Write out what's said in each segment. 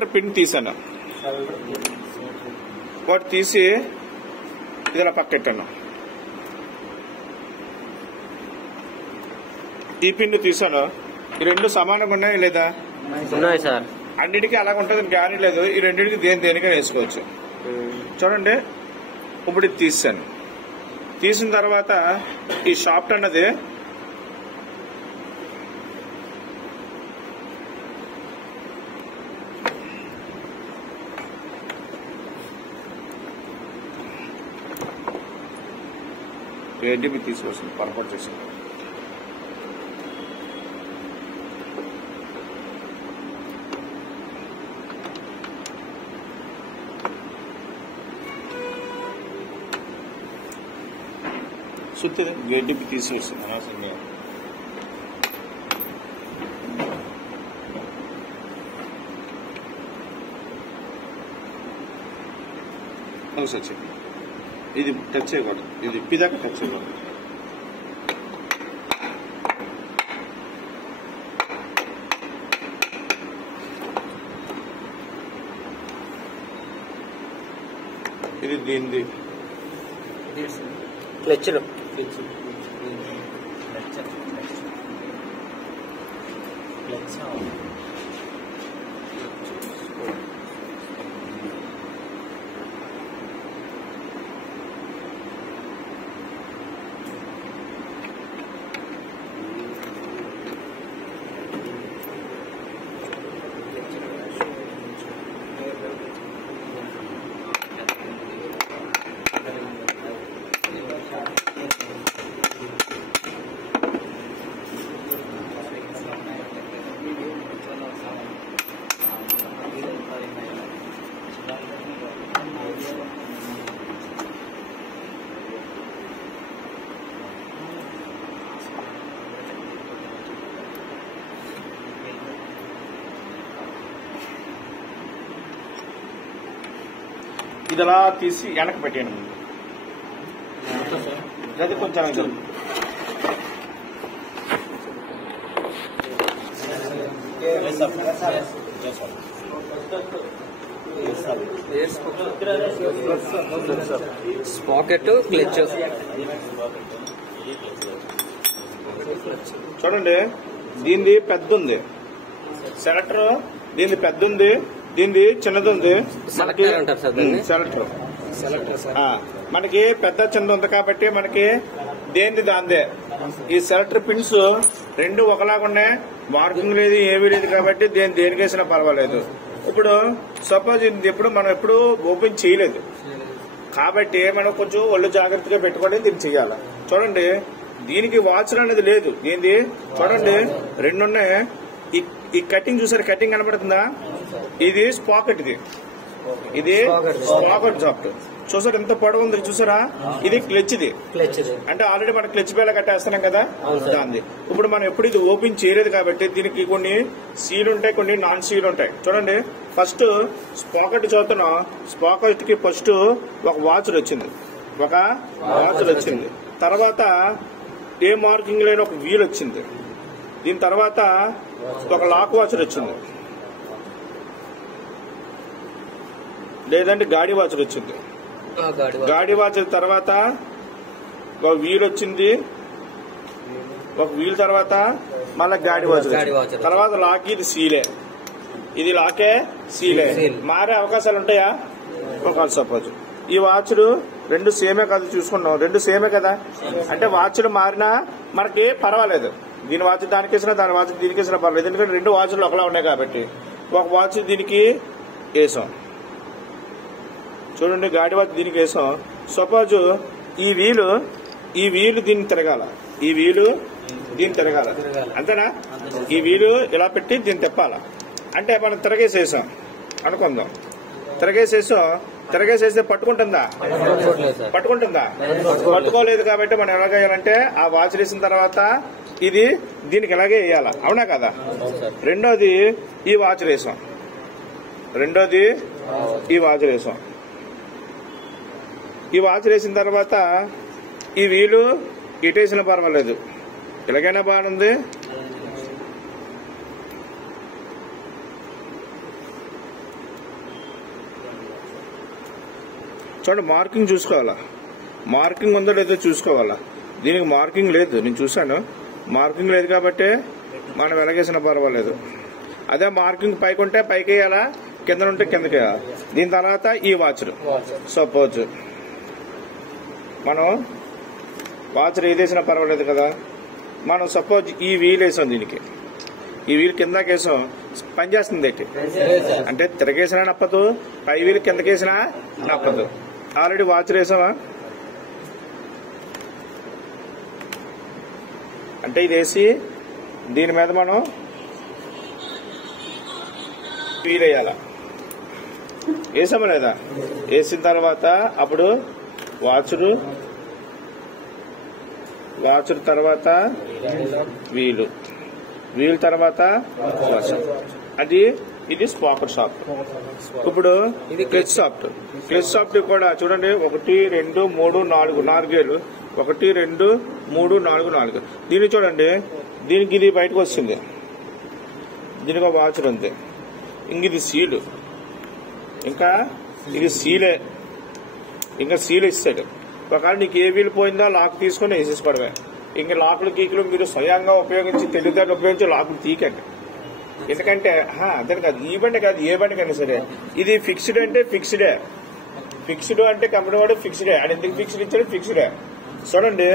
Selector pin తీసాను, వాటి తీసి ఇది ఇలా పక్కెట్టాను. ఈ పిన్ తీసాను. ఈ రెండు సమానంగా ఉన్నాయి లేదా? ఉన్నాయి సార్. అన్నిటికీ అలాగ ఉంటుంది గ్యారీ లేదు. ఈ రెండింటికి దేనికైనా వేసుకోవచ్చు. చూడండి, ఇప్పుడు ఇది తీసాను. తీసిన తర్వాత ఈ షాఫ్ట్ అన్నది ఏడీబీ తీసుకొస్తుంది, పొరపాటు చేసింది. సుత్తిది గడ్డికి తీసుకొస్తుంది అనవసరంగా. వచ్చి ఇది టచ్ చేయకూడదు, ఇది ఇప్పిదాకా టచ్ చేయకూడదు. ఇది దీనిది క్లచ్లో ఇది అలా తీసి వెనక పెట్టాను. అది కొంచెం స్పాకెట్ క్లచ్. చూడండి, దీనిది పెద్ద ఉంది సెలెక్టర్, దీనిది పెద్ద ఉంది, దీనిది చిన్నది ఉంది. సెలెక్టర్ మనకి పెద్ద చిన్నది ఉంది కాబట్టి మనకి దేనిది దాందే. ఈ సెలెక్టర్ పిన్స్ రెండు ఒకలాగా ఉన్నాయి, మార్కింగ్ లేదు ఏమీ లేదు కాబట్టి దేనికేసినా పర్వాలేదు. ఇప్పుడు సపోజ్ ఇది మనం ఎప్పుడు ఓపెన్ చేయలేదు కాబట్టి మనం కొంచెం ఒళ్ళు జాగ్రత్తగా పెట్టుకోండి. దీన్ని చెయ్యాలి. చూడండి, దీనికి వాచర్ అనేది లేదు. దీనిది చూడండి రెండు ఉన్నాయి. ఈ కటింగ్ చూసారు, కటింగ్ కనబడుతుందా? ఇది స్పాకెట్, ఇది స్పాకెట్ జాబ్. చూసారు ఎంత పొడవు ఉంది చూసారా? ఇది క్లచ్. ఇది అంటే ఆల్రెడీ మనం క్లచ్ పేల కట్టేస్తున్నాం కదా దాన్ని. ఇప్పుడు మనం ఎప్పుడు ఇది ఓపెన్ చేయలేదు కాబట్టి దీనికి కొన్ని సీల్ ఉంటాయి, కొన్ని నాన్ సీల్ ఉంటాయి. చూడండి, ఫస్ట్ స్పాకెట్ చూస్తున్నాం. స్పాకెట్ కి ఫస్ట్ ఒక వాచర్ వచ్చింది, తర్వాత ఏ మార్కింగ్ లేని ఒక వీల్ వచ్చింది. దీని తర్వాత ఒక లాక్ వాచర్ వచ్చింది, లేదంటే గాడి వాచర్ వచ్చింది. గాడి వాచర్ తర్వాత ఒక వీల్ వచ్చింది, ఒక వీల్ తర్వాత మళ్ళీ గాడి వాచర్ తర్వాత లాక్. ఇది సీలే, ఇది లాకే సీలే. మారే అవకాశాలు ఉంటాయా? ఒకవేళ సపోజ్ ఈ వాచ్లు రెండు సేమే కాదు చూసుకున్నాం, రెండు సేమే కదా అంటే వాచ్లు మారినా మనకి పర్వాలేదు. దీని వాచ్ దానికి వేసినా, దాని వాచ్ దీనికి వేసినా పర్వాలేదు, ఎందుకంటే రెండు వాచ్లు ఒకలా ఉన్నాయి కాబట్టి. ఒక వాచ్ దీనికి వేసాం, చూడండి గాడి వాచ్ దీనికి వేసాం. సపోజ్ ఈ వీలు దీన్ని తిరగాల, ఈ వీలు దీన్ని తిరగాల, అంతేనా? ఈ వీలు ఇలా పెట్టి దీన్ని తిప్పాల. అంటే మనం తిరగేసేసాం అనుకుందాం, తిరగేసేస్తే పట్టుకుంటుందా? పట్టుకోలేదు కాబట్టి మనం ఎలా వేయాలంటే ఆ వాచ్ వేసిన తర్వాత ఇది దీనికి ఎలాగే వేయాలా, అవునా కదా? రెండోది ఈ వాచ్ వేసాం, ఈ వాచ్ వేసిన తర్వాత ఈ వీలు ఇటేసిన పర్వాలేదు, ఎలాగైనా బాగుంది. చూడండి, మార్కింగ్ చూసుకోవాలా, మార్కింగ్ ఉందో లేదో చూసుకోవాలా. దీనికి మార్కింగ్ లేదు, నేను చూశాను. మార్కింగ్ లేదు కాబట్టి మనం వెనకేసినా పర్వాలేదు. అదే మార్కింగ్ పైకి ఉంటే పైకి వేయాలా, కింద ఉంటే కిందకి వేయాలి. దీని తర్వాత ఈ వాచర్, సపోజ్ మనం వాచర్ ఏదేసినా పర్వాలేదు కదా. మనం సపోజ్ ఈ వీల్ వేసాం, దీనికి ఈ వీల్ కిందకేసాం, పనిచేస్తుంది ఏంటి అంటే తిరగేసినా నప్పదు, పై వీల్ కిందకేసినా నప్పదు. ఆల్రెడీ వాచర్ వేసామా అంటే ఇది వేసి దీని మీద మనం వీల్ వేయాల. వేసామా లేదా? వేసిన తర్వాత అప్పుడు వాచరు తర్వాత వీలు తర్వాత వాచర్. ఇది స్పాకెట్ సాఫ్ట్. ఇప్పుడు ఇది క్లచ్ సాఫ్ట్. క్లచ్ సాఫ్ట్ కూడా చూడండి, 1 2 3 4 4 1 2 3 4 4. దీన్ని చూడండి, దీనికి ఇది బయటకు వస్తుంది, దీనికి ఒక వాచర్ ఉంది. ఇంక ఇది సీలు, ఇంకా ఇది సీలే, ఇంకా సీల్ ఇస్తాడు. ఒకవేళ నీకు ఏ వీలు పోయిందో లాక్ తీసుకొని వేసేసుకోవడమే. ఇంకా లాకులు కీకులు మీరు స్వయంగా ఉపయోగించి తెలివితేటలు ఉపయోగించి లాకులు తీకండి. ఎందుకంటే అదే కాదు, ఈ బండి కాదు, ఏ బండి కన్నా సరే ఇది ఫిక్స్డ్ అంటే ఫిక్స్డే. ఫిక్స్డ్ అంటే కంపెనీ వాడు ఫిక్స్డే. అది ఎందుకు ఫిక్స్డ్ ఇచ్చాడు? ఫిక్స్డే. చూడండి,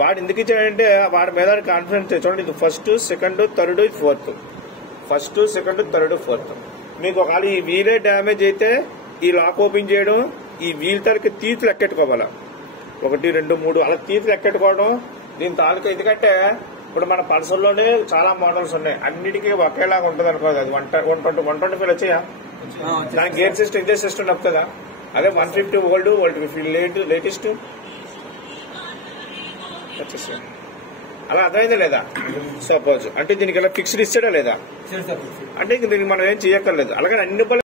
వాడు ఎందుకు ఇచ్చాడంటే వాడి మీద కాన్ఫిడెన్స్. చూడండి, ఇది 1st 2nd 3rd 4th, 1st 2nd 3rd 4th. మీకు ఒకవేళ ఈ వీలే డ్యామేజ్ అయితే ఈ లాక్ ఓపెన్ చేయడం, ఈ వీల్ తలకి తీర్చి లెక్కెట్టుకోవాలా. 1 2 3 అలా తీర్చి లెక్కెట్టుకోవడం దీని తాలూకా. ఎందుకంటే ఇప్పుడు మన పల్సర్లోనే చాలా మోడల్స్ ఉన్నాయి, అన్నిటికీ ఒకేలాగా ఉంటుంది అనుకోదు. అది 125 వచ్చాయా? దాని గేర్ సిస్టమ్ ఇదే సిస్టమ్ నప్పుతుందా? అదే 150 ఓల్డ్ 150 లేటెస్ట్ వచ్చేసి అలా అర్థమైందా లేదా? సపోజ్ అంటే దీనికి ఇలా ఫిక్స్డ్ ఇచ్చాడా లేదా అంటే ఇంక దీనికి మనం ఏం చేయక్కర్లేదు. అలాగే అన్ని